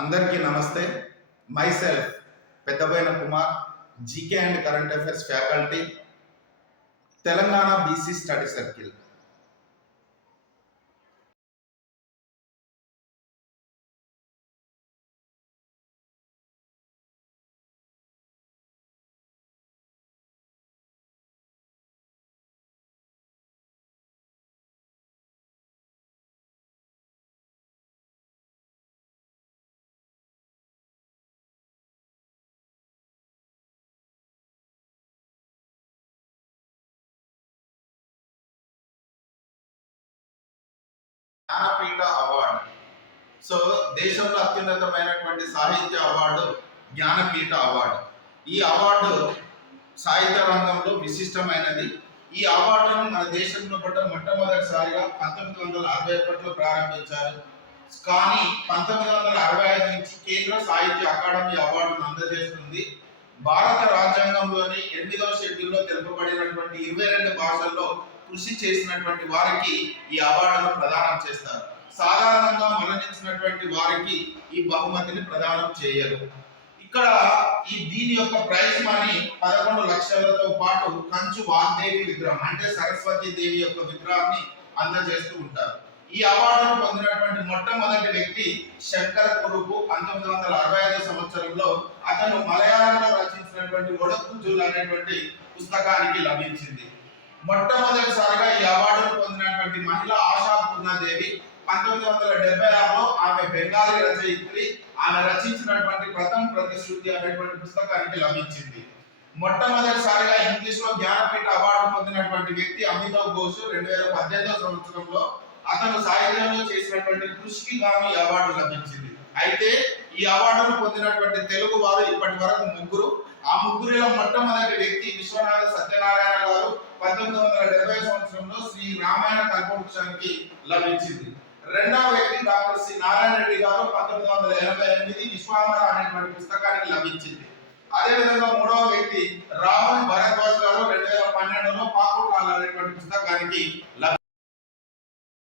అందరికీ నమస్తే. My self Peddaboina Kumar, GK and current affairs faculty, Telangana BC study circle. Jnanpith award. So దేశంలో అత్యున్నతమైనటువంటి సాహిత్య అవార్డు జ్ఞానపీఠ అవార్డు. ఈ అవార్డు సాహిత్య రంగంలో విశిష్టమైనది. ఈ అవార్డును మన దేశంలో మొట్టమొదటిసారిగా 1961లో ప్రారంభించారు. కానీ 1965 నుంచి కేంద్ర సాహిత్య అకాడమీ అవార్డును అందజేస్తుంది. భారత రాజ్యాంగంలోని 8వ షెడ్యూల్లో తెలుపబడినటువంటి 22 భాషల్లో కృషి చేసినటువంటి వారికి ఈ అవార్డును ప్రదానం చేస్తారు. సాధారణంగా మరణించినటువంటి వారికి ఈ బహుమతిని ప్రదానం చేయరు. ఇక్కడ దీని యొక్క ప్రైజ్ మనీ 11 లక్షలతో పాటు కంచు వాగ్దేవి విగ్రహం అంటే సరస్వతి దేవి యొక్క విగ్రహాన్ని అందజేస్తూ ఉంటారు. ఈ అవార్డును పొందినటువంటి మొట్టమొదటి వ్యక్తి శంకర కురుపు 1965 సంవత్సరంలో అతను మలయాళంలో రచించినటువంటి ఒడక్కుజుల్ అనేటువంటి పుస్తకానికి లభించింది. మొట్టమొదటిసారిగా ఈ అవార్డును పొందినటువంటి మహిళ ఆశాపూర్ణాదేవి 1976లో ఆమె బెంగాలీ రచయిత్రి. ఆమె రచించినటువంటి ప్రథమ ప్రతిశ్రుతి అనేటువంటి పుస్తకానికి లభించింది. మొట్టమొదటిసారిగా ఇంగ్లీష్ లో జ్ఞానపీఠ అవార్డు పొందినటువంటి వ్యక్తి అమితావ్ ఘోష్ 2018 సంవత్సరంలో. అతను సాహిత్యంలో చేసినటువంటి కృషికి గాను ఈ అవార్డు లభించింది. అయితే ఈ అవార్డును పొందినటువంటి తెలుగు వారు ఇప్పటి వరకు ముగ్గురు. ఆ ముగ్గురిలో మొట్టమొదటి వ్యక్తి విశ్వనాథ సత్యనారాయణ గారు 1970 సంవత్సరంలో శ్రీ రామాయణ కల్పవృక్షానికి లభించింది. రెండవ వ్యక్తి డాక్టర్ సి నారాయణ రెడ్డి గారు 1988 విశ్వామర అనేటువంటి పుస్తకానికి లభించింది. అదేవిధంగా మూడవ వ్యక్తి రాహుల్ భరద్వాజ్ గారు 2012లో పాకులాల్ అనేటువంటి పుస్తకానికి లభించింది.